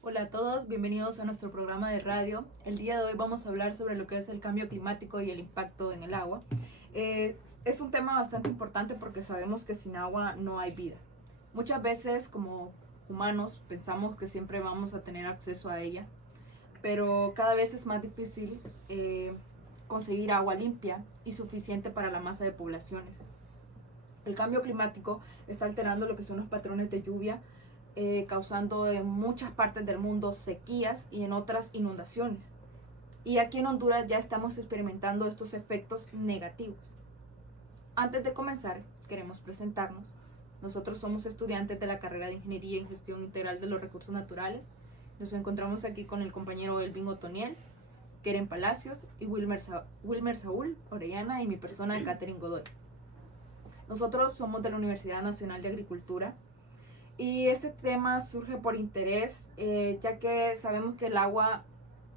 Hola a todos, bienvenidos a nuestro programa de radio. El día de hoy vamos a hablar sobre lo que es el cambio climático y el impacto en el agua. Es un tema bastante importante porque sabemos que sin agua no hay vida. Muchas veces como humanos pensamos que siempre vamos a tener acceso a ella, pero cada vez es más difícil conseguir agua limpia y suficiente para la masa de poblaciones. El cambio climático está alterando lo que son los patrones de lluvia, causando en muchas partes del mundo sequías y en otras inundaciones. Y aquí en Honduras ya estamos experimentando estos efectos negativos. Antes de comenzar, queremos presentarnos. Nosotros somos estudiantes de la carrera de Ingeniería en Gestión Integral de los Recursos Naturales. Nos encontramos aquí con el compañero Elvin Otoniel, Keren Palacios y Wilmer Saúl Orellana y mi persona, Catherine Godoy. Nosotros somos de la Universidad Nacional de Agricultura y este tema surge por interés, ya que sabemos que el agua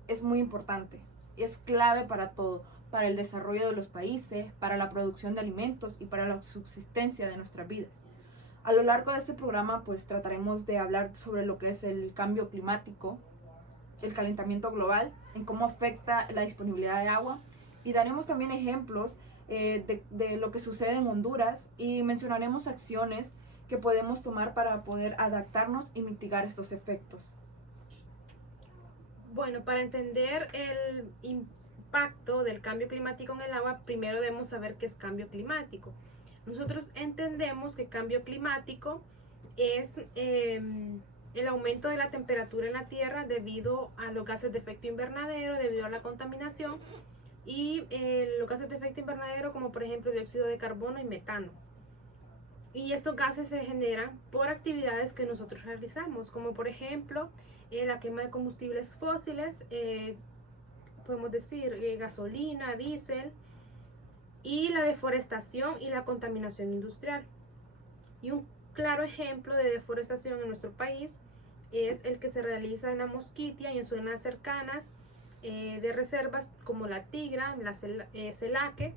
es muy importante, es clave para todo, para el desarrollo de los países, para la producción de alimentos y para la subsistencia de nuestras vidas. A lo largo de este programa pues trataremos de hablar sobre lo que es el cambio climático, el calentamiento global, en cómo afecta la disponibilidad de agua y daremos también ejemplos de lo que sucede en Honduras y mencionaremos acciones que podemos tomar para poder adaptarnos y mitigar estos efectos. Bueno, para entender el impacto del cambio climático en el agua, primero debemos saber qué es cambio climático. Nosotros entendemos que cambio climático es el aumento de la temperatura en la Tierra debido a los gases de efecto invernadero, debido a la contaminación y los gases de efecto invernadero como por ejemplo dióxido de carbono y metano. Y estos gases se generan por actividades que nosotros realizamos, como por ejemplo la quema de combustibles fósiles, podemos decir gasolina, diésel, y la deforestación y la contaminación industrial. Y un claro ejemplo de deforestación en nuestro país es el que se realiza en la Mosquitia y en zonas cercanas de reservas como la Tigra, la Celaque,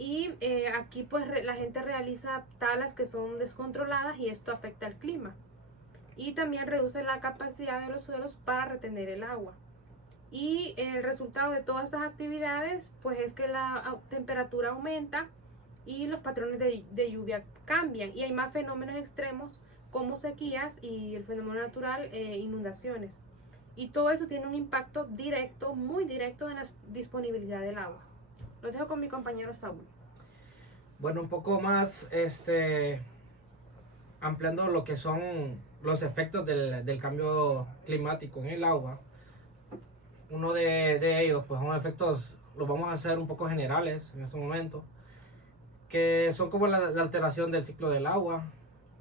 y aquí pues la gente realiza talas que son descontroladas y esto afecta al clima y también reduce la capacidad de los suelos para retener el agua. Y el resultado de todas estas actividades pues es que la temperatura aumenta y los patrones de lluvia cambian y hay más fenómenos extremos como sequías y el fenómeno natural, inundaciones. Y todo eso tiene un impacto directo, muy directo en la disponibilidad del agua. Lo dejo con mi compañero Saúl. Bueno, un poco más ampliando lo que son los efectos del cambio climático en el agua. Uno de ellos, pues son efectos, los vamos a hacer un poco generales en este momento, que son como la alteración del ciclo del agua,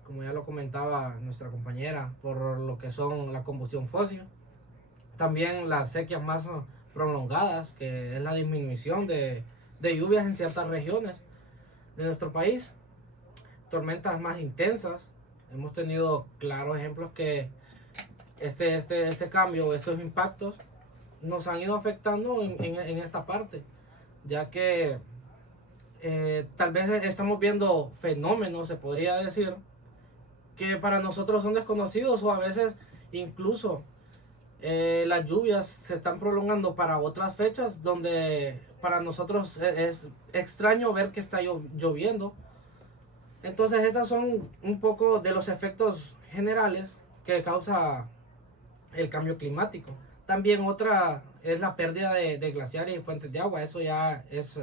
como ya lo comentaba nuestra compañera, por lo que son la combustión fósil. También las sequías más prolongadas, que es la disminución de lluvias en ciertas regiones de nuestro país. Tormentas más intensas. Hemos tenido claros ejemplos que este cambio, estos impactos, nos han ido afectando en esta parte, ya que tal vez estamos viendo fenómenos, se podría decir, que para nosotros son desconocidos o a veces incluso las lluvias se están prolongando para otras fechas donde para nosotros es extraño ver que está lloviendo. Entonces estas son un poco de los efectos generales que causa el cambio climático. También otra es la pérdida de glaciares y fuentes de agua. Eso ya es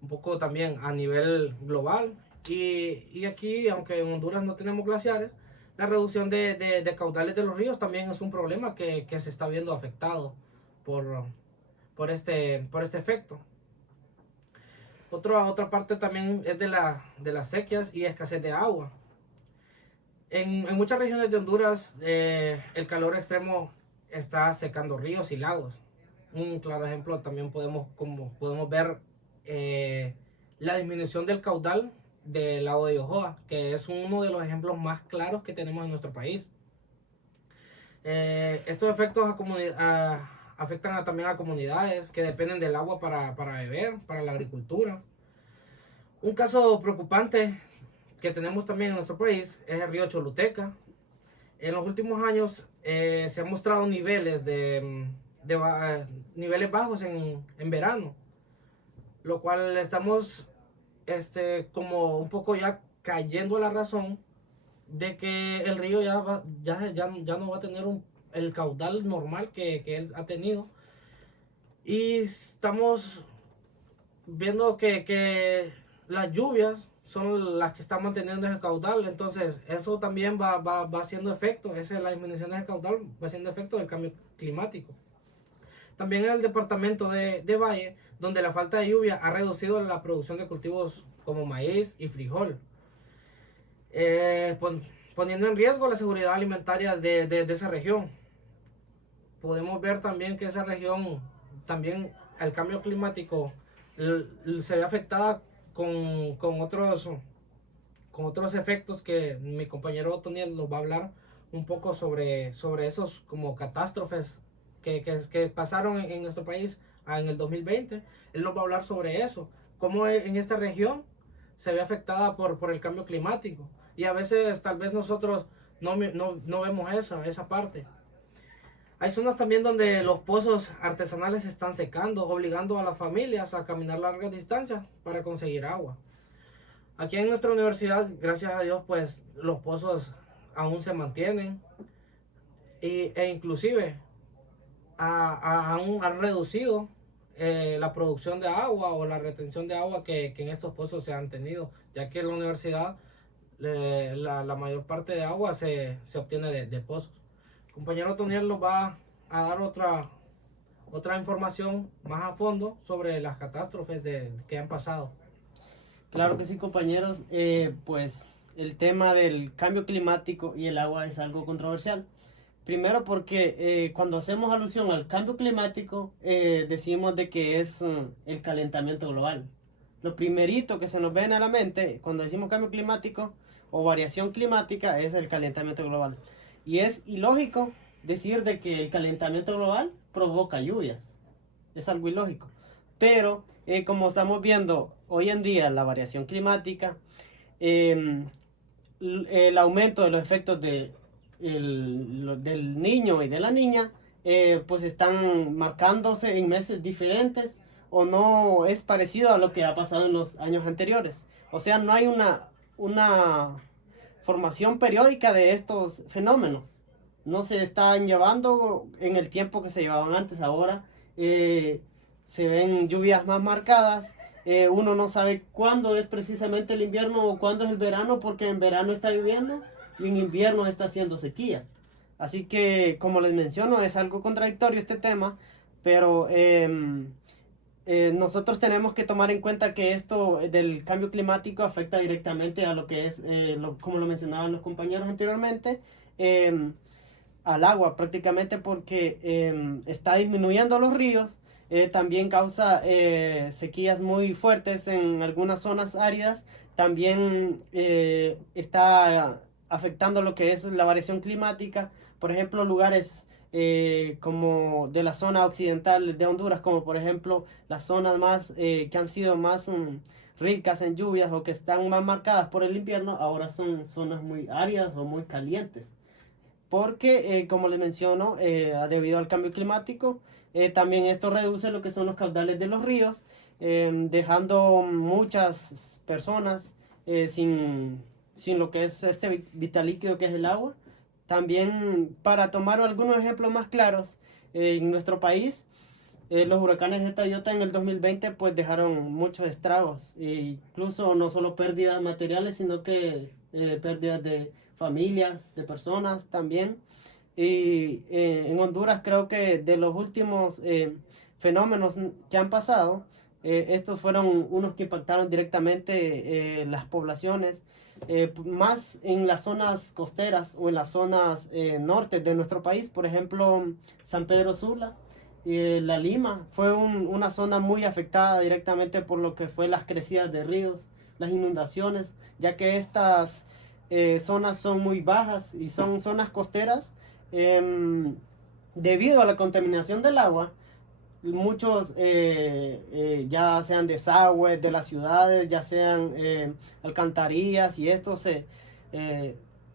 un poco también a nivel global. Y aquí, aunque en Honduras no tenemos glaciares, la reducción de caudales de los ríos también es un problema que se está viendo afectado por este efecto. Otra parte también es de las sequías y escasez de agua. En muchas regiones de Honduras el calor extremo está secando ríos y lagos. Un claro ejemplo también podemos ver la disminución del caudal del lago de Yohoa, que es uno de los ejemplos más claros que tenemos en nuestro país. Estos efectos afectan también a comunidades que dependen del agua para beber, para la agricultura. Un caso preocupante que tenemos también en nuestro país es el río Choluteca. En los últimos años se han mostrado niveles niveles bajos en verano, lo cual estamos como un poco ya cayendo a la razón de que el río ya no va a tener el caudal normal que él ha tenido. Y estamos viendo que las lluvias son las que están manteniendo ese caudal, entonces eso también va haciendo efecto, la disminución del caudal va haciendo efecto del cambio climático. También en el departamento de Valle, donde la falta de lluvia ha reducido la producción de cultivos como maíz y frijol, poniendo en riesgo la seguridad alimentaria de esa región. Podemos ver también que esa región, también el cambio climático, se ve afectada con otros efectos que mi compañero Otoniel nos va a hablar un poco sobre esos como catástrofes que pasaron en nuestro país en el 2020. Él nos va a hablar sobre eso, cómo en esta región se ve afectada por el cambio climático, y a veces tal vez nosotros no vemos esa parte. Hay zonas también donde los pozos artesanales se están secando, obligando a las familias a caminar largas distancias para conseguir agua. Aquí en nuestra universidad, gracias a Dios, pues los pozos aún se mantienen e inclusive han reducido la producción de agua o la retención de agua que en estos pozos se han tenido, ya que en la universidad la mayor parte de agua se obtiene de pozos. Compañero Toniel nos va a dar otra información más a fondo sobre las catástrofes que han pasado. Claro que sí, compañeros. Pues el tema del cambio climático y el agua es algo controversial. Primero porque cuando hacemos alusión al cambio climático, decimos de que es el calentamiento global. Lo primerito que se nos viene a la mente cuando decimos cambio climático o variación climática es el calentamiento global. Y es ilógico decir de que el calentamiento global provoca lluvias. Es algo ilógico. Pero como estamos viendo hoy en día la variación climática, el aumento de los efectos del niño y de la niña, pues están marcándose en meses diferentes o no es parecido a lo que ha pasado en los años anteriores. O sea, no hay una formación periódica de estos fenómenos. No se están llevando en el tiempo que se llevaban antes. Ahora se ven lluvias más marcadas. Uno no sabe cuándo es precisamente el invierno o cuándo es el verano, porque en verano está lloviendo y en invierno está haciendo sequía. Así que, como les menciono, es algo contradictorio este tema, pero nosotros tenemos que tomar en cuenta que esto del cambio climático afecta directamente a lo que es, como lo mencionaban los compañeros anteriormente, al agua prácticamente, porque está disminuyendo los ríos. También causa sequías muy fuertes en algunas zonas áridas. También está afectando lo que es la variación climática. Por ejemplo, lugares como de la zona occidental de Honduras, como por ejemplo las zonas más que han sido más ricas en lluvias o que están más marcadas por el invierno, ahora son zonas muy áridas o muy calientes. Porque, como les menciono, debido al cambio climático, también esto reduce lo que son los caudales de los ríos, dejando muchas personas sin lo que es este vital líquido que es el agua. También, para tomar algunos ejemplos más claros, en nuestro país, los huracanes Eta y Iota en el 2020 pues dejaron muchos estragos, e incluso no solo pérdidas materiales, sino que pérdidas de familias, de personas también. Y en Honduras creo que de los últimos fenómenos que han pasado, estos fueron unos que impactaron directamente las poblaciones, más en las zonas costeras o en las zonas norte de nuestro país. Por ejemplo, San Pedro Sula, La Lima, fue una zona muy afectada directamente por lo que fue las crecidas de ríos, las inundaciones, ya que estas zonas son muy bajas y son zonas costeras. Debido a la contaminación del agua, muchos ya sean desagües de las ciudades, ya sean alcantarillas, y esto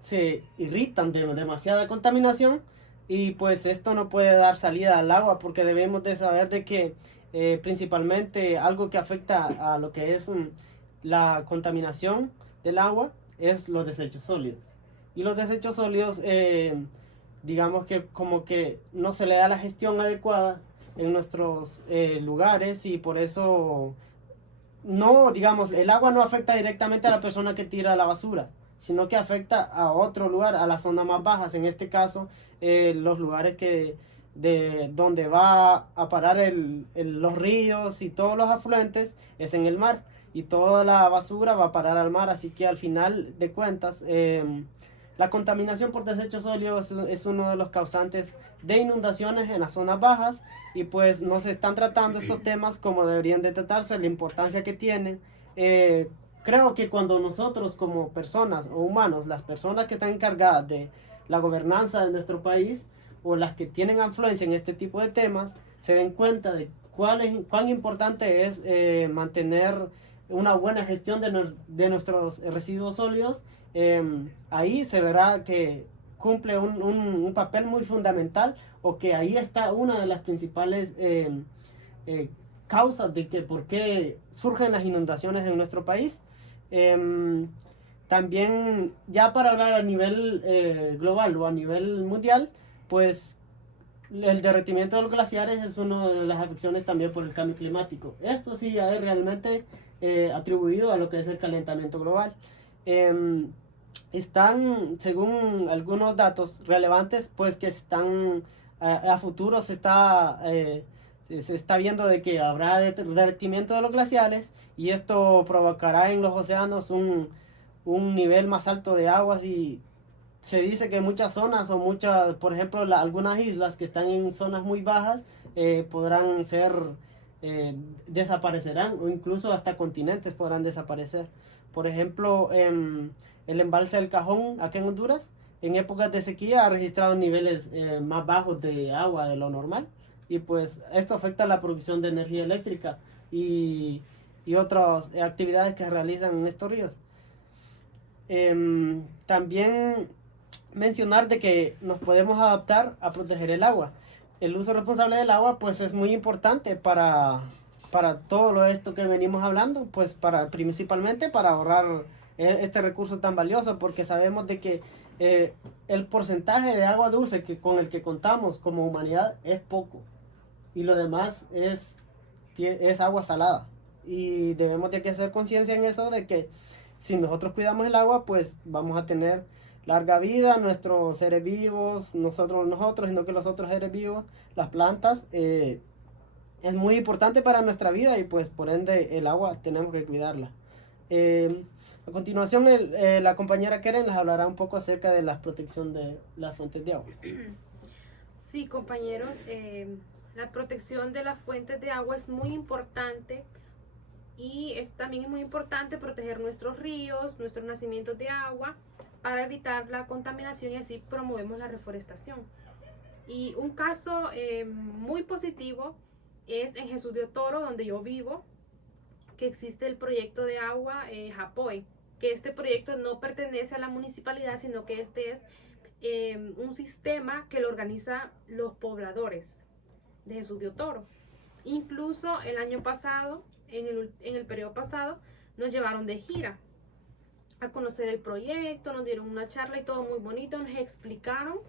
se irritan de demasiada contaminación y pues esto no puede dar salida al agua porque debemos de saber de que principalmente algo que afecta a lo que es la contaminación del agua es los desechos sólidos. Y los desechos sólidos, digamos que como que no se le da la gestión adecuada en nuestros lugares y por eso no, digamos, el agua no afecta directamente a la persona que tira la basura, sino que afecta a otro lugar, a las zonas más bajas, en este caso, los lugares de donde va a parar los ríos y todos los afluentes es en el mar, y toda la basura va a parar al mar, así que al final de cuentas, la contaminación por desechos sólidos es uno de los causantes de inundaciones en las zonas bajas y pues no se están tratando estos temas como deberían de tratarse, la importancia que tienen. Creo que cuando nosotros como personas o humanos, las personas que están encargadas de la gobernanza de nuestro país o las que tienen influencia en este tipo de temas, se den cuenta de cuán importante es mantener una buena gestión de nuestros residuos sólidos, ahí se verá que cumple un papel muy fundamental o que ahí está una de las principales causas de que por qué surgen las inundaciones en nuestro país. También ya para hablar a nivel global o a nivel mundial, pues el derretimiento de los glaciares es una de las afecciones también por el cambio climático. Esto sí ya es realmente atribuido a lo que es el calentamiento global. Están, según algunos datos relevantes, pues que están a futuro se está viendo de que habrá derretimiento de los glaciares y esto provocará en los océanos un nivel más alto de aguas y se dice que muchas zonas o muchas, por ejemplo, algunas islas que están en zonas muy bajas podrán desaparecerán o incluso hasta continentes podrán desaparecer. Por ejemplo, el embalse del Cajón, aquí en Honduras, en épocas de sequía ha registrado niveles más bajos de agua de lo normal y pues esto afecta la producción de energía eléctrica y otras actividades que se realizan en estos ríos. También mencionar de que nos podemos adaptar a proteger el agua. El uso responsable del agua pues es muy importante para todo esto que venimos hablando, pues principalmente para ahorrar este recurso tan valioso, porque sabemos de que el porcentaje de agua dulce con el que contamos como humanidad es poco y lo demás es agua salada y debemos de que hacer conciencia en eso de que si nosotros cuidamos el agua pues vamos a tener larga vida, nuestros seres vivos, nosotros, sino que los otros seres vivos, las plantas, es muy importante para nuestra vida y pues por ende el agua tenemos que cuidarla. A continuación la compañera Keren les hablará un poco acerca de la protección de las fuentes de agua. Sí, compañeros, la protección de las fuentes de agua es muy importante y también es muy importante proteger nuestros ríos, nuestros nacimientos de agua para evitar la contaminación y así promovemos la reforestación. Y un caso muy positivo es en Jesús de Otoro, donde yo vivo, que existe el proyecto de agua Japoy, que este proyecto no pertenece a la municipalidad, sino que este es un sistema que lo organiza los pobladores de Jesús de Otoro. Incluso el año pasado, en el periodo pasado, nos llevaron de gira a conocer el proyecto, nos dieron una charla y todo muy bonito, nos explicaron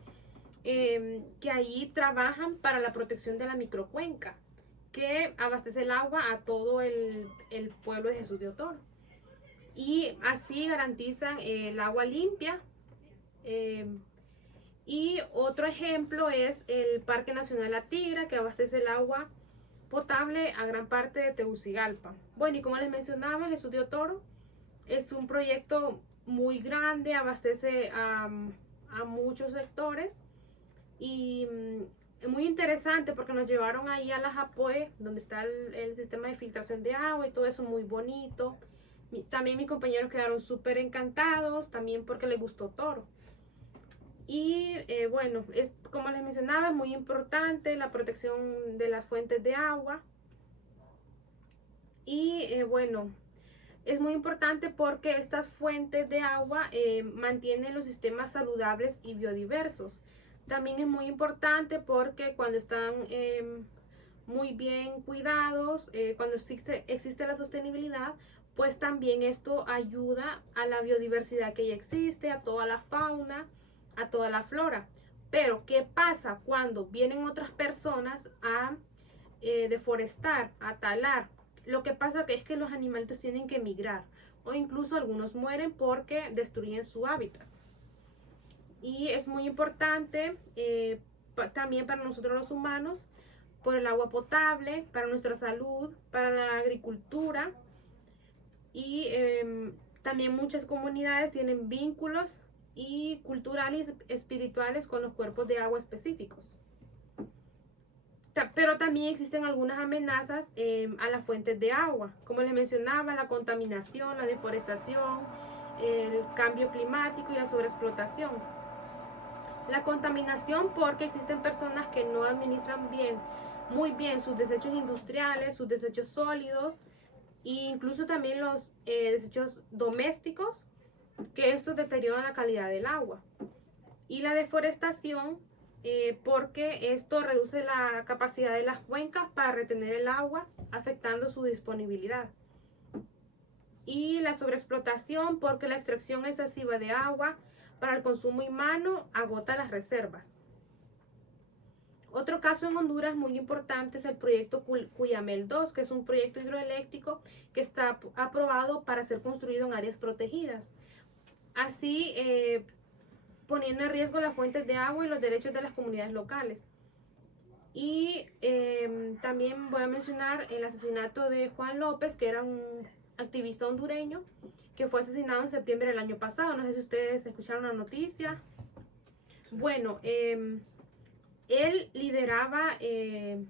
que ahí trabajan para la protección de la microcuenca, que abastece el agua a todo el pueblo de Jesús de Otoro. Y así garantizan el agua limpia. Y otro ejemplo es el Parque Nacional La Tigra, que abastece el agua potable a gran parte de Tegucigalpa. Bueno, y como les mencionaba, Jesús de Otoro es un proyecto muy grande, abastece a muchos sectores y es muy interesante porque nos llevaron ahí a la Japoe, donde está el sistema de filtración de agua y todo eso muy bonito. También mis compañeros quedaron súper encantados, también porque les gustó Toro. Y bueno, como les mencionaba, es muy importante la protección de las fuentes de agua. Y bueno, Es muy importante porque estas fuentes de agua mantienen los sistemas saludables y biodiversos. También es muy importante porque cuando están muy bien cuidados, cuando existe la sostenibilidad, pues también esto ayuda a la biodiversidad que ya existe, a toda la fauna, a toda la flora. Pero, ¿qué pasa cuando vienen otras personas a deforestar, a talar? Lo que pasa es que los animalitos tienen que migrar o incluso algunos mueren porque destruyen su hábitat. Y es muy importante también para nosotros los humanos, por el agua potable, para nuestra salud, para la agricultura. Y también muchas comunidades tienen vínculos y culturales y espirituales con los cuerpos de agua específicos. Pero también existen algunas amenazas a las fuentes de agua, como les mencionaba, la contaminación, la deforestación, el cambio climático y la sobreexplotación. La contaminación porque existen personas que no administran muy bien sus desechos industriales, sus desechos sólidos e incluso también los desechos domésticos, que estos deterioran la calidad del agua. Y la deforestación porque esto reduce la capacidad de las cuencas para retener el agua, afectando su disponibilidad. Y la sobreexplotación porque la extracción excesiva de agua para el consumo humano agota las reservas. Otro caso en Honduras muy importante es el proyecto Cuyamel 2, que es un proyecto hidroeléctrico que está aprobado para ser construido en áreas protegidas. Así, poniendo en riesgo las fuentes de agua y los derechos de las comunidades locales. Y también voy a mencionar el asesinato de Juan López, que era un activista hondureño, que fue asesinado en septiembre del año pasado. No sé si ustedes escucharon la noticia. Bueno, él lideraba el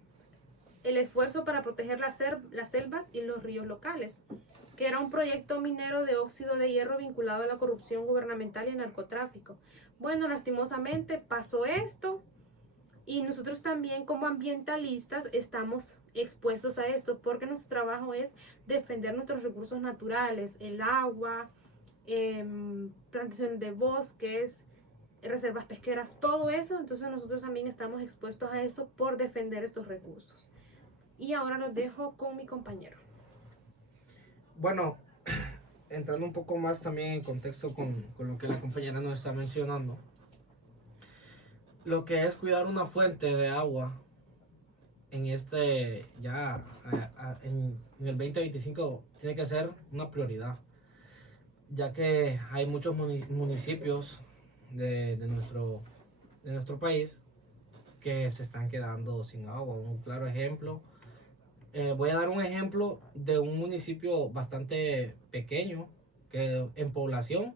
esfuerzo para proteger las selvas y los ríos locales, que era un proyecto minero de óxido de hierro vinculado a la corrupción gubernamental y el narcotráfico. Bueno, lastimosamente pasó esto y nosotros también como ambientalistas estamos expuestos a esto porque nuestro trabajo es defender nuestros recursos naturales, el agua, plantaciones de bosques, reservas pesqueras, todo eso. Entonces nosotros también estamos expuestos a esto por defender estos recursos. Y ahora los dejo con mi compañero. Bueno, entrando un poco más también en contexto con lo que la compañera nos está mencionando, lo que es cuidar una fuente de agua en en el 2025 tiene que ser una prioridad, ya que hay muchos municipios de nuestro país que se están quedando sin agua. Un claro ejemplo, voy a dar un ejemplo de un municipio bastante pequeño en población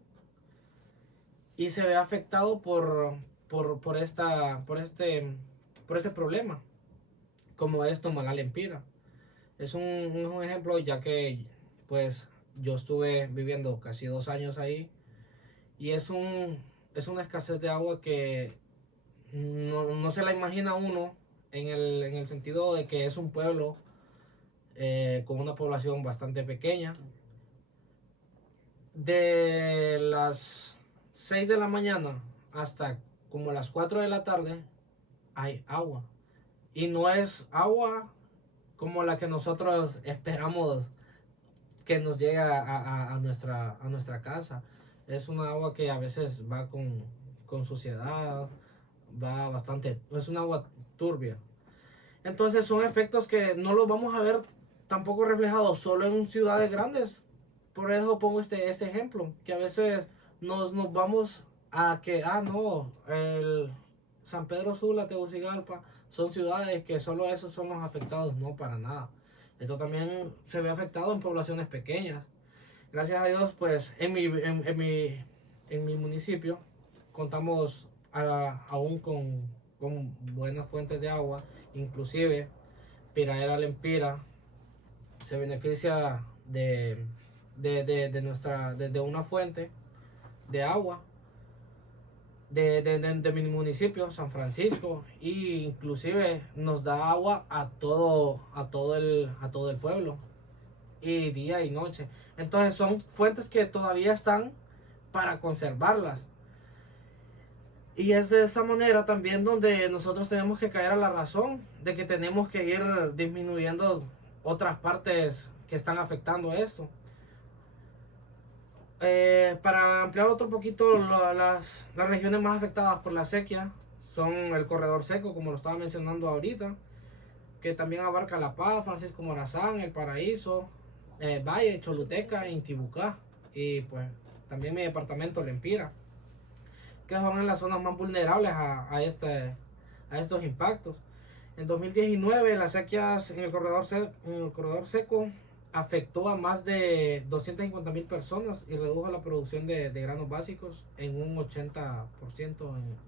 y se ve afectado por este problema, como es Tomalá-Lempira. Es un ejemplo, ya que pues yo estuve viviendo casi 2 años ahí y es una escasez de agua que no se la imagina uno en el sentido de que es un pueblo con una población bastante pequeña. De las 6 de la mañana hasta como las 4 de la tarde hay agua. Y no es agua como la que nosotros esperamos que nos llegue a nuestra casa. Es una agua que a veces va con suciedad, va bastante, es un agua turbia. Entonces son efectos que no los vamos a ver tampoco reflejados solo en ciudades grandes. Por eso pongo este ejemplo, que a veces nos vamos a que, no, el San Pedro Sula, Tegucigalpa, son ciudades que solo esos son los afectados. No, para nada. Esto también se ve afectado en poblaciones pequeñas. Gracias a Dios, pues en mi municipio contamos aún con buenas fuentes de agua. Inclusive Piraera Lempira se beneficia de una fuente de agua de mi municipio, San Francisco, y inclusive nos da agua a todo el pueblo. y día y noche. Entonces son fuentes que todavía están para conservarlas. Y es de esta manera también donde nosotros tenemos que caer a la razón de que tenemos que ir disminuyendo otras partes que están afectando esto. Para ampliar otro poquito, las regiones más afectadas por la sequía son el corredor seco, como lo estaba mencionando ahorita, que también abarca La Paz, Francisco Morazán, El Paraíso, Valle, Choluteca, Intibucá y pues también mi departamento, Lempira, que son en las zonas más vulnerables a estos impactos. En 2019 las sequías en el corredor seco afectó a más de 250,000 personas y redujo la producción de granos básicos en un 80%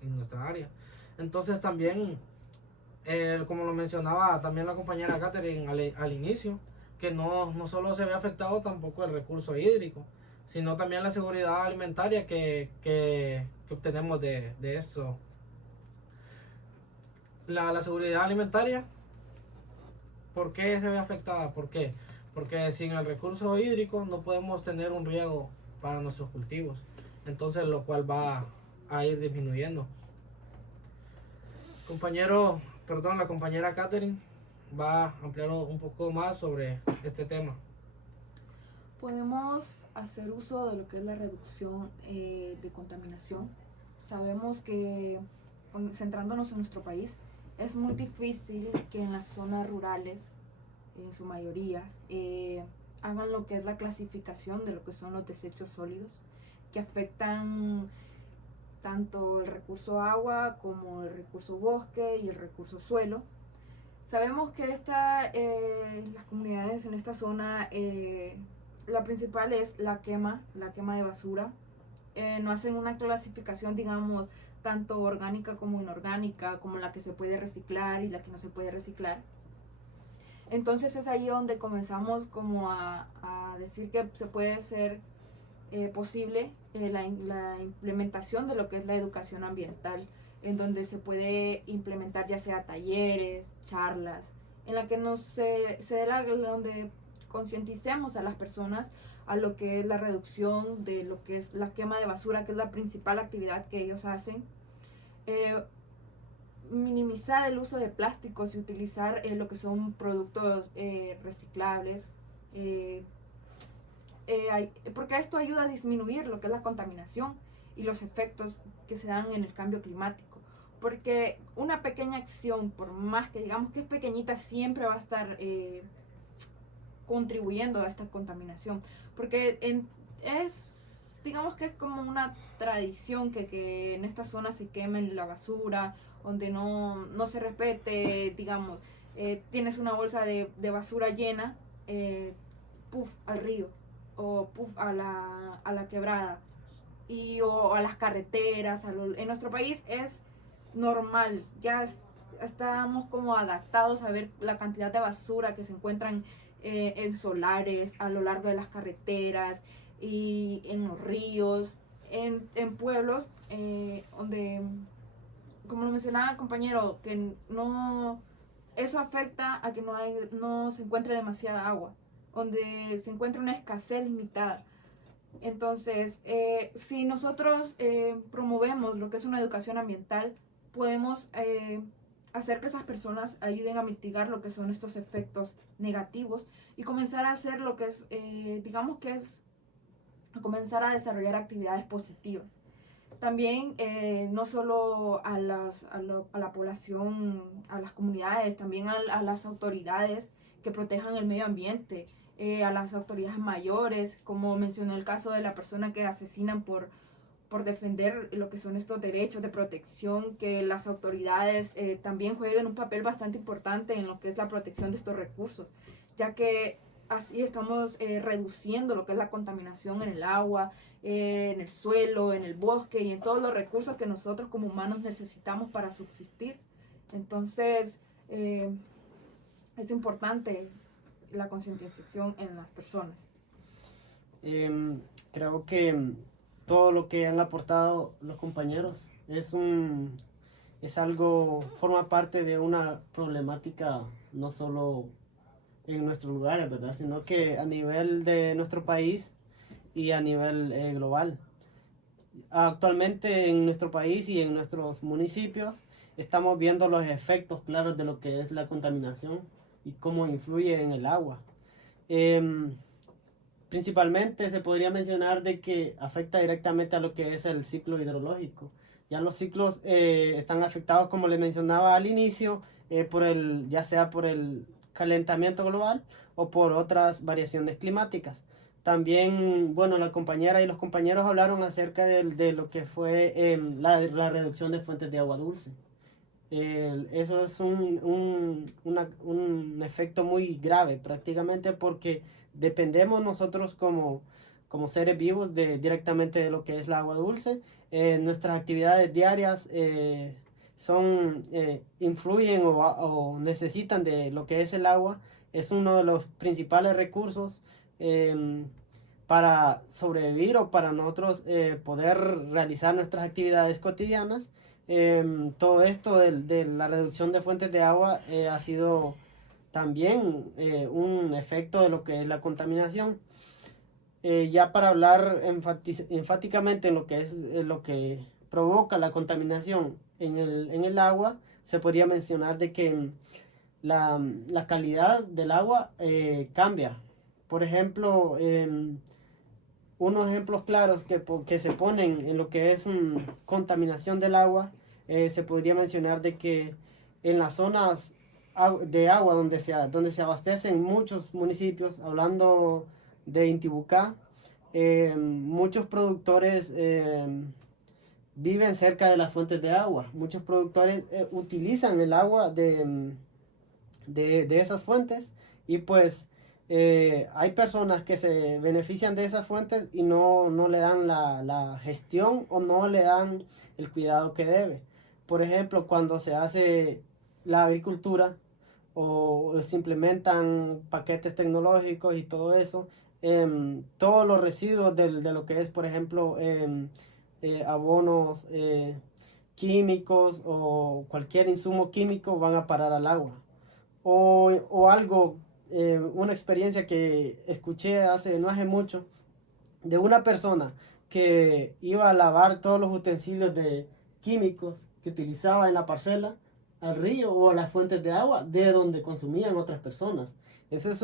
en nuestra área. Entonces también, como lo mencionaba también la compañera Catherine al inicio, que no solo se ve afectado tampoco el recurso hídrico, sino también la seguridad alimentaria que obtenemos de esto. La seguridad alimentaria, ¿por qué se ve afectada? ¿Por qué? Porque sin el recurso hídrico no podemos tener un riego para nuestros cultivos. Entonces lo cual va a ir disminuyendo. La compañera Catherine va a ampliar un poco más sobre este tema. Podemos hacer uso de lo que es la reducción de contaminación. Sabemos que, centrándonos en nuestro país, es muy difícil que en las zonas rurales, en su mayoría, hagan lo que es la clasificación de lo que son los desechos sólidos, que afectan tanto el recurso agua como el recurso bosque y el recurso suelo. Sabemos que las comunidades en esta zona, la principal es la quema de basura. No hacen una clasificación, digamos, tanto orgánica como inorgánica, como la que se puede reciclar y la que no se puede reciclar. Entonces es ahí donde comenzamos como a decir que se puede ser posible la implementación de lo que es la educación ambiental, en donde se puede implementar ya sea talleres, charlas, en la que donde concienticemos a las personas a lo que es la reducción de lo que es la quema de basura, que es la principal actividad que ellos hacen. Minimizar el uso de plásticos y utilizar lo que son productos reciclables, porque esto ayuda a disminuir lo que es la contaminación y los efectos que se dan en el cambio climático. Porque una pequeña acción, por más que digamos que es pequeñita, siempre va a estar contribuyendo a esta contaminación. Porque digamos que es como una tradición que en esta zona se queme la basura, donde no se respete, digamos, tienes una bolsa de basura llena, puff, al río, o puff, a la quebrada, o a las carreteras. En nuestro país es normal, ya estamos como adaptados a ver la cantidad de basura que se encuentran en solares, a lo largo de las carreteras y en los ríos, en pueblos donde, como lo mencionaba el compañero, que eso afecta a que no se encuentre demasiada agua, donde se encuentra una escasez limitada. Entonces, si nosotros promovemos lo que es una educación ambiental, podemos hacer que esas personas ayuden a mitigar lo que son estos efectos negativos y comenzar a hacer lo que es, comenzar a desarrollar actividades positivas. También no solo a la población, a las comunidades, también a las autoridades que protejan el medio ambiente, a las autoridades mayores, como mencioné el caso de la persona que asesinan por defender lo que son estos derechos de protección, que las autoridades también jueguen un papel bastante importante en lo que es la protección de estos recursos, ya que así estamos reduciendo lo que es la contaminación en el agua, en el suelo, en el bosque y en todos los recursos que nosotros como humanos necesitamos para subsistir. Entonces, es importante la concientización en las personas. Creo que todo lo que han aportado los compañeros forma parte de una problemática no solo en nuestros lugares, ¿verdad? Sino que a nivel de nuestro país y a nivel global. Actualmente en nuestro país y en nuestros municipios estamos viendo los efectos claros de lo que es la contaminación y cómo influye en el agua. Em, Principalmente se podría mencionar de que afecta directamente a lo que es el ciclo hidrológico. Ya los ciclos están afectados, como le mencionaba al inicio, ya sea por el calentamiento global o por otras variaciones climáticas. También, bueno, la compañera y los compañeros hablaron acerca de lo que fue la reducción de fuentes de agua dulce. Eso es un efecto muy grave prácticamente porque dependemos nosotros como seres vivos directamente de lo que es el agua dulce. Nuestras actividades diarias influyen o necesitan de lo que es el agua. Es uno de los principales recursos para sobrevivir o para nosotros poder realizar nuestras actividades cotidianas. Todo esto de la reducción de fuentes de agua ha sido también un efecto de lo que es la contaminación. Ya para hablar enfáticamente en lo que es lo que provoca la contaminación en el agua, se podría mencionar de que la calidad del agua cambia. Por ejemplo, unos ejemplos claros que se ponen en lo que es contaminación del agua, se podría mencionar de que en las zonas de agua donde se abastecen muchos municipios, hablando de Intibucá, muchos productores viven cerca de las fuentes de agua. Muchos productores utilizan el agua de esas fuentes y pues hay personas que se benefician de esas fuentes y no le dan la gestión o no le dan el cuidado que debe. Por ejemplo, cuando se hace la agricultura o se implementan paquetes tecnológicos y todo eso, todos los residuos de lo que es, por ejemplo, abonos químicos o cualquier insumo químico van a parar al agua. O algo, una experiencia que escuché no hace mucho, de una persona que iba a lavar todos los utensilios de químicos que utilizaba en la parcela al río o a las fuentes de agua de donde consumían otras personas. Eso es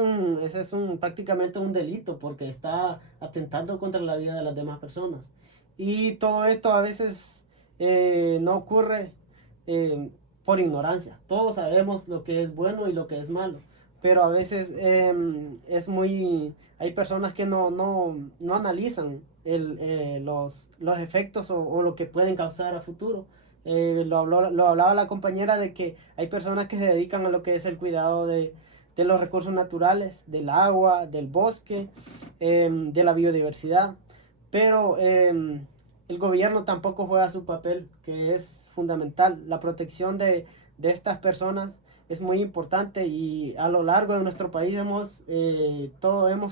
prácticamente un delito porque está atentando contra la vida de las demás personas. Y todo esto a veces no ocurre por ignorancia. Todos sabemos lo que es bueno y lo que es malo, pero a veces hay personas que no analizan los efectos o lo que pueden causar a futuro. Lo hablaba la compañera de que hay personas que se dedican a lo que es el cuidado de los recursos naturales, del agua, del bosque, de la biodiversidad, pero el gobierno tampoco juega su papel, que es fundamental. La protección de estas personas es muy importante y a lo largo de nuestro país hemos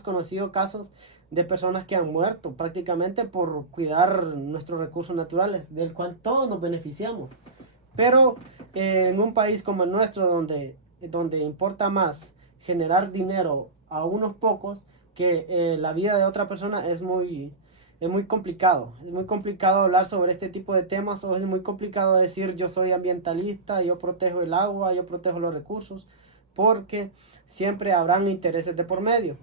conocido casos de personas que han muerto prácticamente por cuidar nuestros recursos naturales, del cual todos nos beneficiamos. Pero en un país como el nuestro, donde importa más generar dinero a unos pocos que la vida de otra persona, es muy complicado. Es muy complicado hablar sobre este tipo de temas, o es muy complicado decir yo soy ambientalista, yo protejo el agua, yo protejo los recursos, porque siempre habrán intereses de por medio.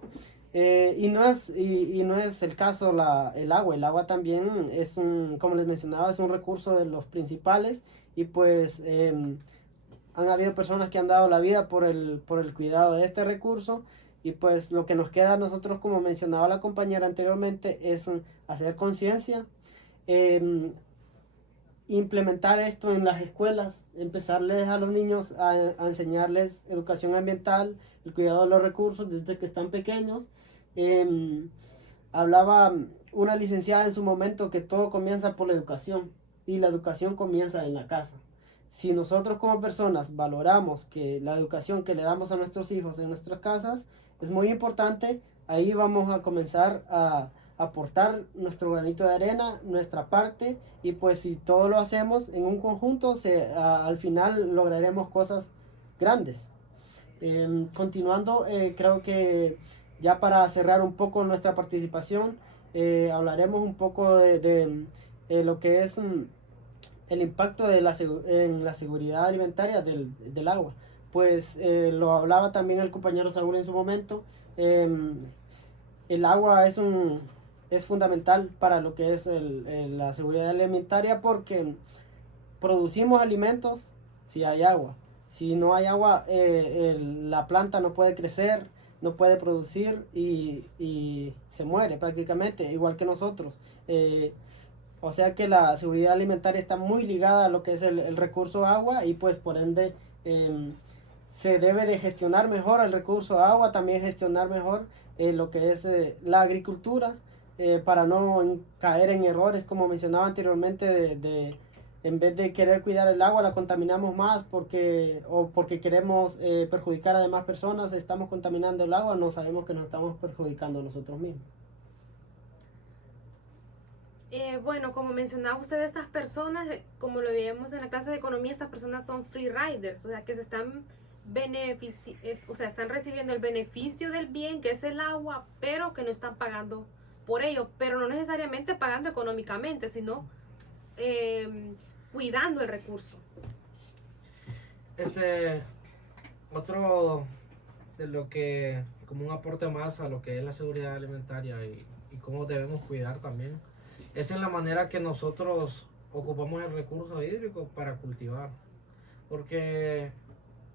Y no es el caso el agua. El agua también como les mencionaba, es un recurso de los principales y pues han habido personas que han dado la vida por el cuidado de este recurso. Y pues lo que nos queda a nosotros, como mencionaba la compañera anteriormente, es hacer conciencia, implementar esto en las escuelas, empezarles a los niños a enseñarles educación ambiental, el cuidado de los recursos desde que están pequeños. Hablaba una licenciada en su momento que todo comienza por la educación y la educación comienza en la casa. Si nosotros como personas valoramos que la educación que le damos a nuestros hijos en nuestras casas es muy importante, ahí vamos a comenzar a aportar nuestro granito de arena, nuestra parte, y pues si todo lo hacemos en un conjunto, al final lograremos cosas grandes. Continuando, creo que ya para cerrar un poco nuestra participación, hablaremos un poco de lo que es el impacto en la seguridad alimentaria del agua. Pues lo hablaba también el compañero Saúl en su momento. El agua es fundamental para lo que es la seguridad alimentaria porque producimos alimentos si hay agua. Si no hay agua, la planta no puede crecer, no puede producir y se muere prácticamente, igual que nosotros. O sea que la seguridad alimentaria está muy ligada a lo que es el recurso agua y pues por ende se debe de gestionar mejor el recurso agua, también gestionar mejor lo que es la agricultura para no caer en errores como mencionaba anteriormente en vez de querer cuidar el agua la contaminamos más porque queremos perjudicar a demás personas, estamos contaminando el agua, no sabemos que nos estamos perjudicando nosotros mismos. Bueno, como mencionaba usted, estas personas, como lo veíamos en la clase de economía, estas personas son free riders, o sea, que se están están recibiendo el beneficio del bien, que es el agua, pero que no están pagando por ello, pero no necesariamente pagando económicamente, sino cuidando el recurso. Ese otro de lo que, como un aporte más a lo que es la seguridad alimentaria y cómo debemos cuidar también, es en la manera que nosotros ocupamos el recurso hídrico para cultivar. Porque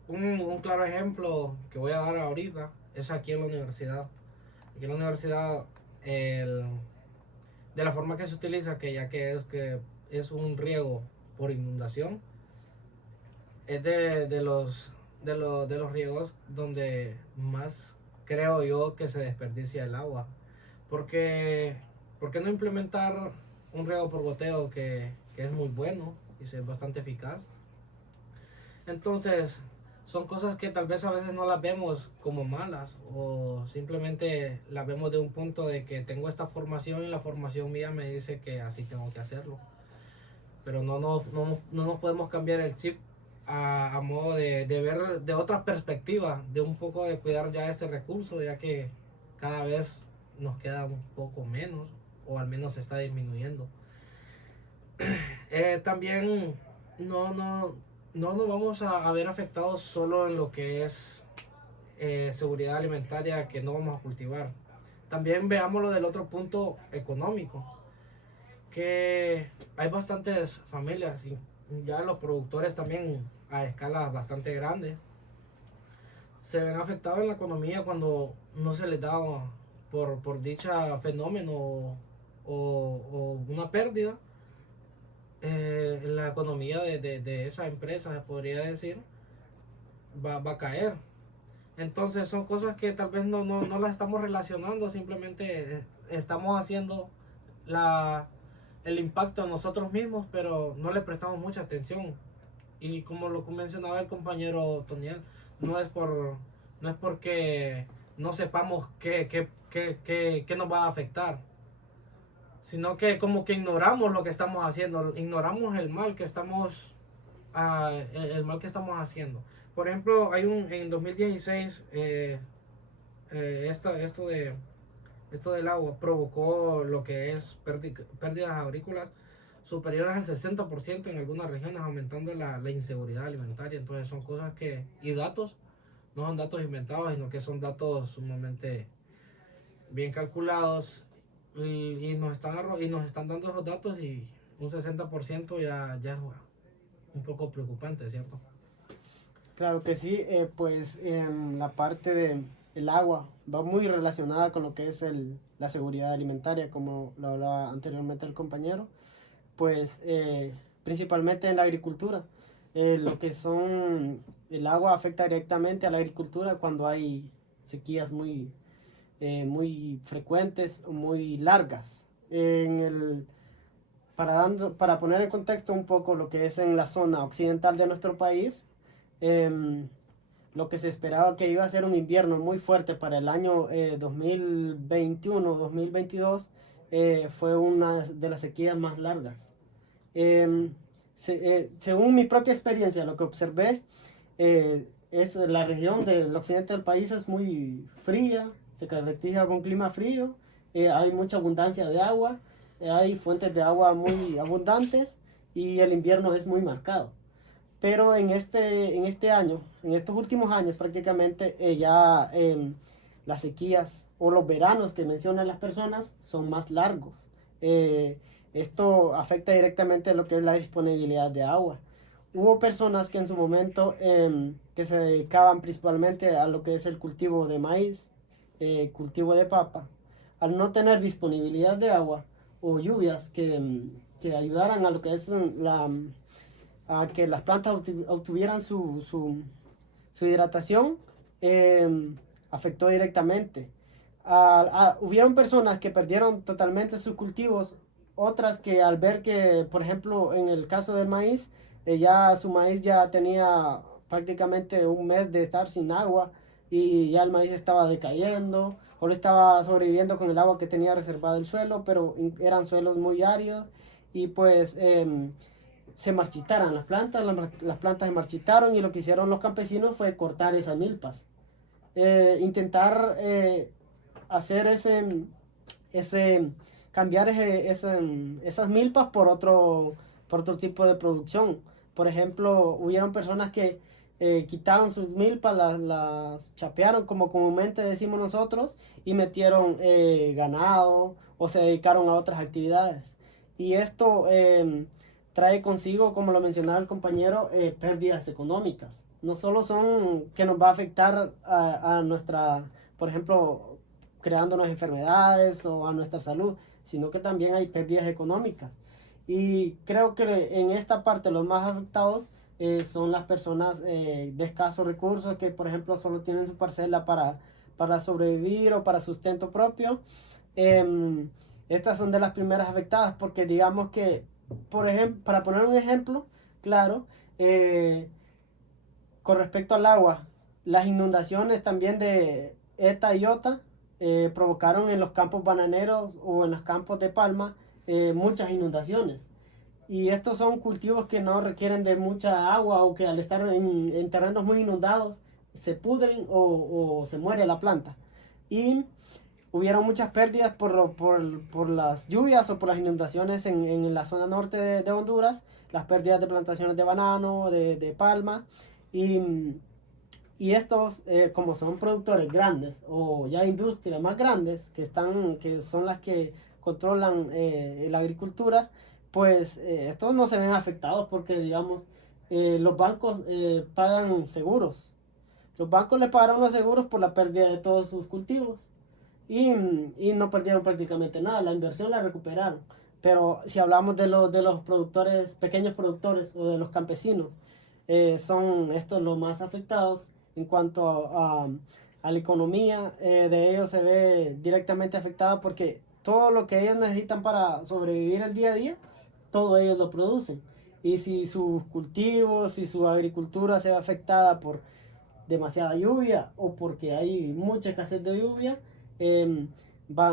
un claro ejemplo que voy a dar ahorita es aquí en la universidad. Aquí en la universidad, de la forma que se utiliza, que es un riego por inundación, es de los riegos donde más creo yo que se desperdicia el agua. Porque ¿por qué no implementar un riego por goteo que es muy bueno y es bastante eficaz? Entonces, son cosas que tal vez a veces no las vemos como malas o simplemente las vemos de un punto de que tengo esta formación y la formación mía me dice que así tengo que hacerlo. Pero no nos podemos cambiar el chip a modo de ver de otra perspectiva, de un poco de cuidar ya este recurso, ya que cada vez nos queda un poco menos o al menos se está disminuyendo. También no nos vamos a ver afectados solo en lo que es seguridad alimentaria que no vamos a cultivar. También veámoslo del otro punto económico, que hay bastantes familias y ya los productores también a escala bastante grande se ven afectados en la economía cuando no se les da por dicha fenómeno o una pérdida. La economía de esa empresa, se podría decir, va a caer. Entonces son cosas que tal vez no las estamos relacionando, simplemente estamos haciendo el impacto a nosotros mismos, pero no le prestamos mucha atención. Y como lo mencionaba el compañero Toniel, no es porque no sepamos qué nos va a afectar, sino que como que ignoramos lo que estamos haciendo, ignoramos el mal que estamos haciendo. Por ejemplo, en 2016 esto del agua provocó lo que es pérdidas agrícolas superiores al 60% en algunas regiones, aumentando la inseguridad alimentaria. Entonces son cosas y datos, no son datos inventados, sino que son datos sumamente bien calculados y nos están dando esos datos, y un 60% ya es un poco preocupante, ¿cierto? Claro que sí, pues la parte del agua va muy relacionada con lo que es la seguridad alimentaria, como lo hablaba anteriormente el compañero, pues principalmente en la agricultura. Lo que son el agua afecta directamente a la agricultura cuando hay sequías muy frecuentes o muy largas. Para poner en contexto un poco lo que es en la zona occidental de nuestro país, lo que se esperaba que iba a ser un invierno muy fuerte para el año 2021-2022 fue una de las sequías más largas. Según mi propia experiencia, lo que observé, es la región del occidente del país es muy fría, se caracteriza por un clima frío, hay mucha abundancia de agua, hay fuentes de agua muy abundantes y el invierno es muy marcado. Pero en este año, en estos últimos años prácticamente las sequías o los veranos que mencionan las personas son más largos. Esto afecta directamente lo que es la disponibilidad de agua. Hubo personas que en su momento que se dedicaban principalmente a lo que es el cultivo de maíz, cultivo de papa. Al no tener disponibilidad de agua o lluvias que ayudaran a lo que es a que las plantas obtuvieran su hidratación, afectó directamente. Hubieron personas que perdieron totalmente sus cultivos, otras que al ver que, por ejemplo, en el caso del maíz, ya su maíz ya tenía prácticamente un mes de estar sin agua y ya el maíz estaba decayendo, o estaba sobreviviendo con el agua que tenía reservada el suelo, pero eran suelos muy áridos y pues se marchitaron las plantas se marchitaron y lo que hicieron los campesinos fue cortar esas milpas. Intentar hacer cambiar esas milpas por otro tipo de producción. Por ejemplo, hubieron personas que quitaron sus milpas, las chapearon como comúnmente decimos nosotros y metieron ganado o se dedicaron a otras actividades. Y esto trae consigo, como lo mencionaba el compañero, pérdidas económicas. No solo son que nos va a afectar a nuestra, por ejemplo, creándonos enfermedades o a nuestra salud, sino que también hay pérdidas económicas. Y creo que en esta parte los más afectados son las personas de escasos recursos que, por ejemplo, solo tienen su parcela para sobrevivir o para sustento propio. Estas son de las primeras afectadas porque digamos que, por ejemplo, para poner un ejemplo, claro, con respecto al agua, las inundaciones también de Eta y Ota provocaron en los campos bananeros o en los campos de palma muchas inundaciones. Y estos son cultivos que no requieren de mucha agua o que al estar en terrenos muy inundados se pudren o se muere la planta. Y hubieron muchas pérdidas por las lluvias o por las inundaciones en la zona norte de Honduras, las pérdidas de plantaciones de banano, de palma, y estos, como son productores grandes o ya industrias más grandes, que son las que controlan la agricultura, pues estos no se ven afectados porque, digamos, los bancos pagan seguros. Los bancos le pagaron los seguros por la pérdida de todos sus cultivos. Y no perdieron prácticamente nada, la inversión la recuperaron. Pero si hablamos de los productores, pequeños productores o de los campesinos, son estos los más afectados en cuanto a la economía de ellos se ve directamente afectada porque todo lo que ellos necesitan para sobrevivir el día a día, todo ellos lo producen. Y si sus cultivos, si su agricultura se ve afectada por demasiada lluvia o porque hay mucha escasez de lluvia,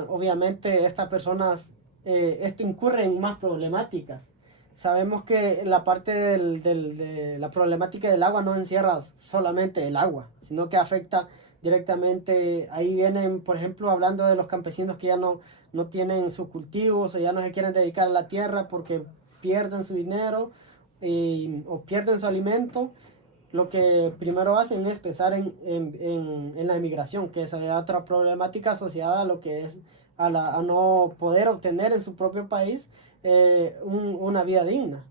obviamente estas personas esto incurre en más problemáticas. Sabemos que la parte de la problemática del agua no encierra solamente el agua, sino que afecta directamente, ahí vienen, por ejemplo, hablando de los campesinos que ya no tienen sus cultivos o ya no se quieren dedicar a la tierra porque pierden su dinero o pierden su alimento. Lo que primero hacen es pensar en la emigración, que es otra problemática asociada a lo que es a no poder obtener en su propio país una vida digna.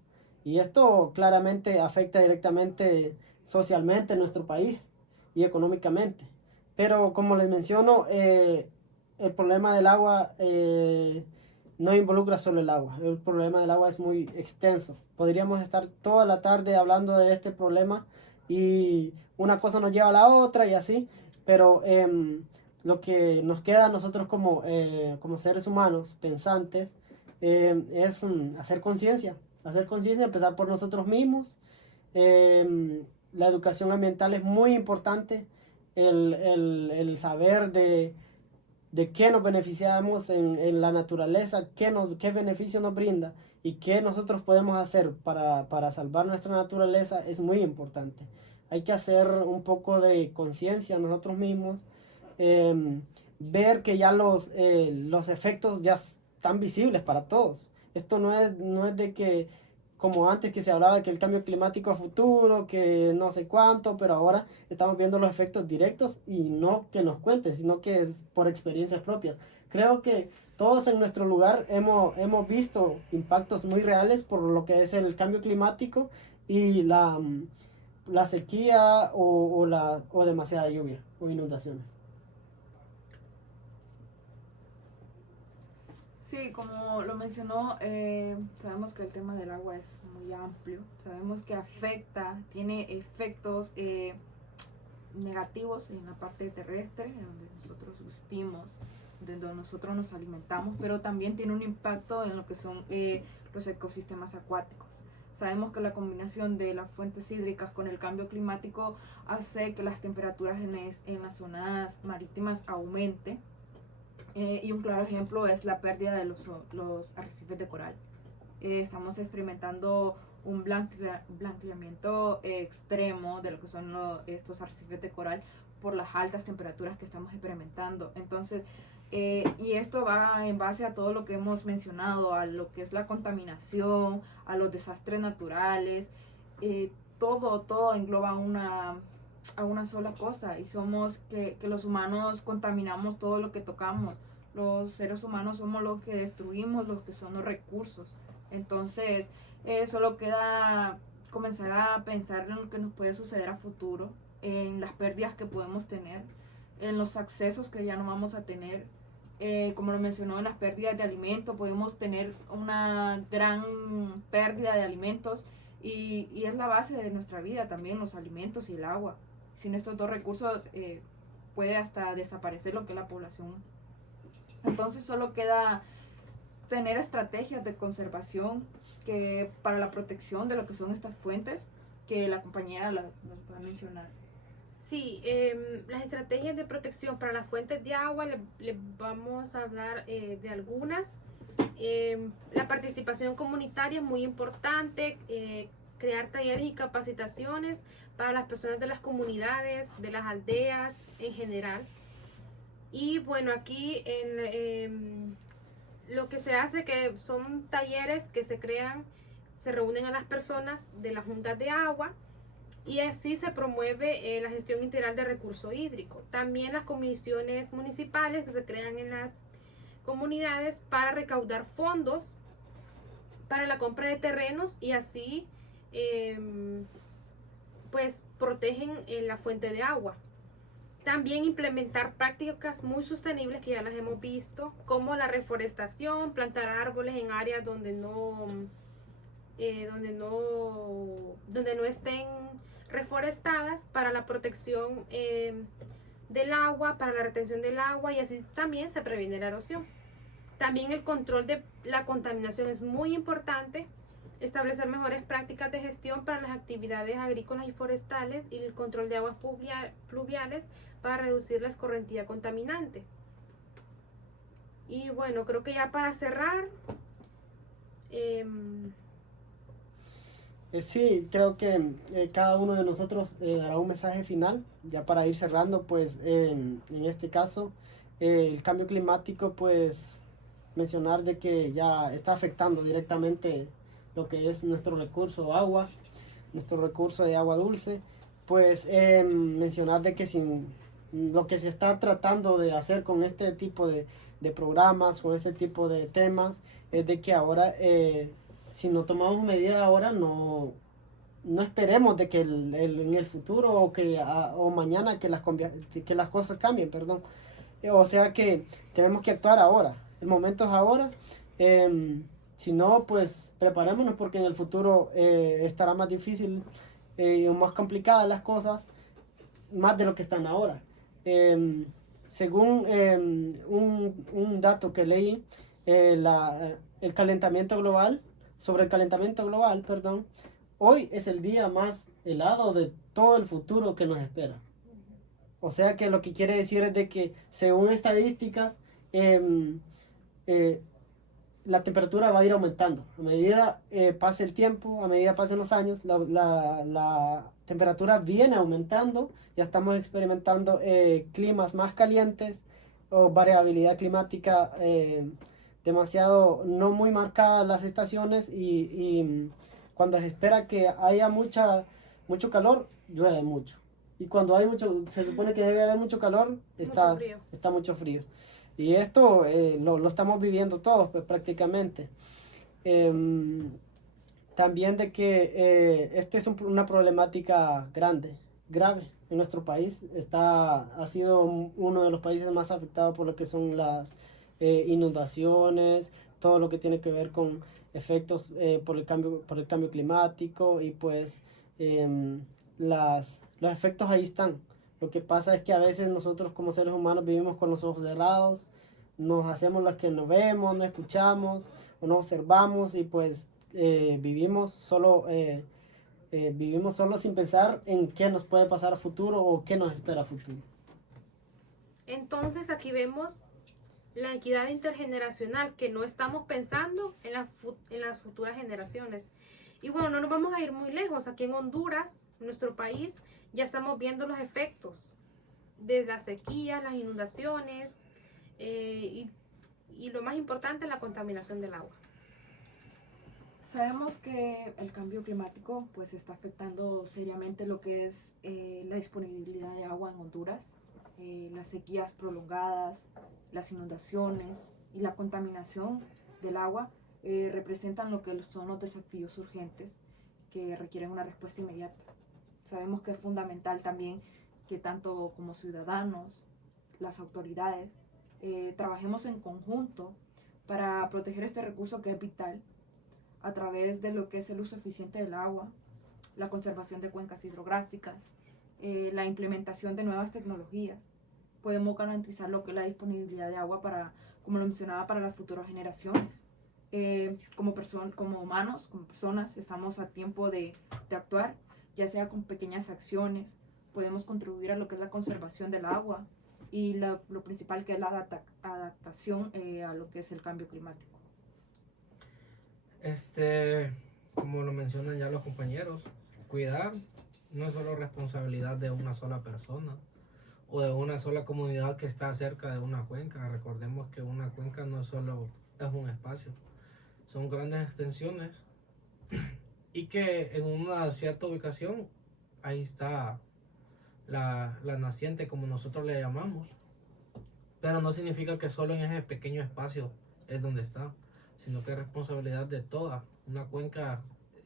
Y esto claramente afecta directamente socialmente en nuestro país y económicamente. Pero como les menciono, el problema del agua no involucra solo el agua. El problema del agua es muy extenso. Podríamos estar toda la tarde hablando de este problema y una cosa nos lleva a la otra y así, pero lo que nos queda a nosotros como seres humanos, pensantes, es hacer conciencia, empezar por nosotros mismos. La educación ambiental es muy importante, el saber de qué nos beneficiamos en la naturaleza, qué beneficio nos brinda y qué nosotros podemos hacer para salvar nuestra naturaleza es muy importante. hay que hacer un poco de conciencia nosotros mismos, ver que ya los efectos ya están visibles para todos. Esto no es de que, como antes que se hablaba de que el cambio climático a futuro, que no sé cuánto, pero ahora estamos viendo los efectos directos y no que nos cuenten, sino que es por experiencias propias. Creo que todos en nuestro lugar hemos visto impactos muy reales por lo que es el cambio climático y la sequía o demasiada lluvia o inundaciones. Sí, como lo mencionó, sabemos que el tema del agua es muy amplio, sabemos que tiene efectos negativos en la parte terrestre, en donde nosotros existimos, donde nosotros nos alimentamos, pero también tiene un impacto en lo que son los ecosistemas acuáticos. Sabemos que la combinación de las fuentes hídricas con el cambio climático hace que las temperaturas en las zonas marítimas aumenten. Y un claro ejemplo es la pérdida de los arrecifes de coral. Estamos experimentando un blanqueamiento extremo de lo que son estos arrecifes de coral por las altas temperaturas que estamos experimentando. Entonces, y esto va en base a todo lo que hemos mencionado, a lo que es la contaminación, a los desastres naturales, todo engloba a una sola cosa, y somos que los humanos contaminamos todo lo que tocamos. Los seres humanos somos los que destruimos los que son los recursos. Entonces solo queda comenzar a pensar en lo que nos puede suceder a futuro, en las pérdidas que podemos tener, en los accesos que ya no vamos a tener. Como lo mencionó, en las pérdidas de alimentos podemos tener una gran pérdida de alimentos, y es la base de nuestra vida también, los alimentos y el agua. Sin estos dos recursos puede hasta desaparecer lo que es la población. Entonces solo queda tener estrategias de conservación para la protección de lo que son estas fuentes, que la compañera las va a mencionar. Sí, las estrategias de protección para las fuentes de agua, le vamos a hablar de algunas. La participación comunitaria es muy importante, crear talleres y capacitaciones para las personas de las comunidades, de las aldeas en general. Y bueno, aquí lo que se hace que son talleres que se crean, se reúnen a las personas de las juntas de agua, y así se promueve la gestión integral de recurso hídrico. También las comisiones municipales que se crean en las comunidades para recaudar fondos para la compra de terrenos, y así pues protegen la fuente de agua. También implementar prácticas muy sostenibles que ya las hemos visto, como la reforestación, plantar árboles en áreas donde no estén reforestadas, para la protección del agua, para la retención del agua, y así también se previene la erosión. También el control de la contaminación es muy importante. Establecer mejores prácticas de gestión para las actividades agrícolas y forestales, y el control de aguas pluviales para reducir la escorrentía contaminante. Y bueno, creo que ya para cerrar, sí, creo que cada uno de nosotros dará un mensaje final, ya para ir cerrando. Pues en este caso, el cambio climático, pues mencionar de que ya está afectando directamente lo que es nuestro recurso agua, nuestro recurso de agua dulce. Pues mencionar de que lo que se está tratando de hacer con este tipo de programas, con este tipo de temas, es de que ahora si no tomamos medidas ahora, no esperemos de que en el futuro o mañana que las cosas cambien, perdón. O sea que tenemos que actuar ahora. El momento es ahora. Si no, pues preparémonos, porque en el futuro estará más difícil o más complicadas las cosas, más de lo que están ahora. Según un dato que leí, el calentamiento global, hoy es el día más helado de todo el futuro que nos espera. O sea que lo que quiere decir es de que, según estadísticas, la temperatura va a ir aumentando. A medida pase el tiempo, a medida pasen los años, la temperatura viene aumentando. Ya estamos experimentando climas más calientes o variabilidad climática demasiado, no muy marcada las estaciones y cuando se espera que haya mucho calor, llueve mucho. Y cuando hay mucho, se supone que debe haber mucho calor, está mucho frío. Y esto lo estamos viviendo todos, pues prácticamente. También de que este es una problemática grave en nuestro país. Ha sido uno de los países más afectados por lo que son las inundaciones, todo lo que tiene que ver con efectos por el cambio climático y pues los efectos ahí están. Lo que pasa es que a veces nosotros como seres humanos vivimos con los ojos cerrados, nos hacemos los que no vemos, no escuchamos o no observamos y pues vivimos solo sin pensar en qué nos puede pasar a futuro o qué nos espera a futuro. Entonces aquí vemos la equidad intergeneracional, que no estamos pensando en las futuras generaciones. Y bueno, no nos vamos a ir muy lejos. Aquí en Honduras, en nuestro país, ya estamos viendo los efectos de las sequías, las inundaciones y lo más importante, la contaminación del agua. Sabemos que el cambio climático pues está afectando seriamente lo que es la disponibilidad de agua en Honduras, las sequías prolongadas, las inundaciones y la contaminación del agua representan lo que son los desafíos urgentes que requieren una respuesta inmediata. Sabemos que es fundamental también que tanto como ciudadanos, las autoridades, trabajemos en conjunto para proteger este recurso que es vital a través de lo que es el uso eficiente del agua, la conservación de cuencas hidrográficas, la implementación de nuevas tecnologías. Podemos garantizar lo que es la disponibilidad de agua para, como lo mencionaba, para las futuras generaciones. Como humanos, como personas, estamos a tiempo de actuar, ya sea con pequeñas acciones, podemos contribuir a lo que es la conservación del agua y lo principal que es la adaptación a lo que es el cambio climático. Como lo mencionan ya los compañeros, cuidar no es solo responsabilidad de una sola persona o de una sola comunidad que está cerca de una cuenca. Recordemos que una cuenca no solo es un espacio, son grandes extensiones y que en una cierta ubicación ahí está la naciente, como nosotros le llamamos, pero no significa que solo en ese pequeño espacio es donde está, sino que es responsabilidad de toda. Una cuenca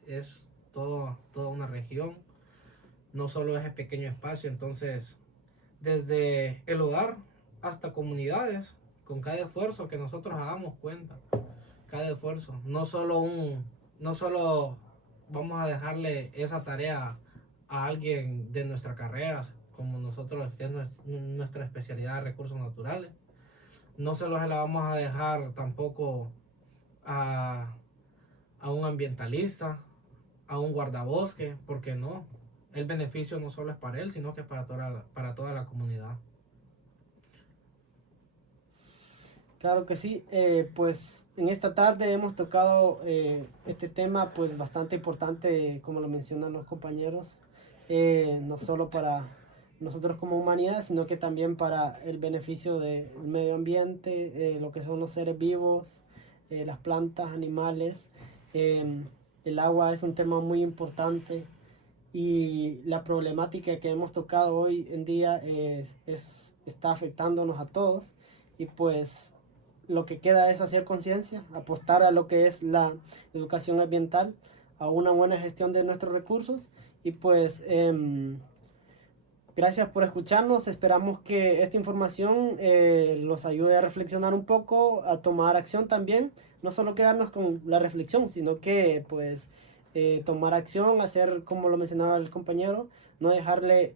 es toda una región, no solo ese pequeño espacio. Entonces, desde el hogar hasta comunidades, con cada esfuerzo que nosotros hagamos cuenta, cada esfuerzo, no solo vamos a dejarle esa tarea a alguien de nuestra carrera, como nosotros, que es nuestra especialidad de recursos naturales, no solo se la vamos a dejar tampoco a un ambientalista, a un guardabosque, porque no, el beneficio no solo es para él, sino que es para toda la comunidad. Claro que sí, pues en esta tarde hemos tocado este tema pues bastante importante, como lo mencionan los compañeros, no solo para nosotros como humanidad, sino que también para el beneficio del medio ambiente, lo que son los seres vivos, las plantas, animales. El agua es un tema muy importante y la problemática que hemos tocado hoy en día está afectándonos a todos y pues lo que queda es hacer conciencia, apostar a lo que es la educación ambiental, a una buena gestión de nuestros recursos y pues gracias por escucharnos. Esperamos que esta información los ayude a reflexionar un poco, a tomar acción también. No solo quedarnos con la reflexión, sino que pues tomar acción, hacer como lo mencionaba el compañero, no dejarle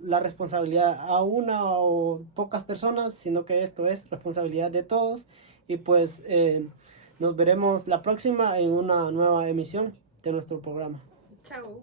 la responsabilidad a una o pocas personas, sino que esto es responsabilidad de todos. Y pues nos veremos la próxima en una nueva emisión de nuestro programa. Chao.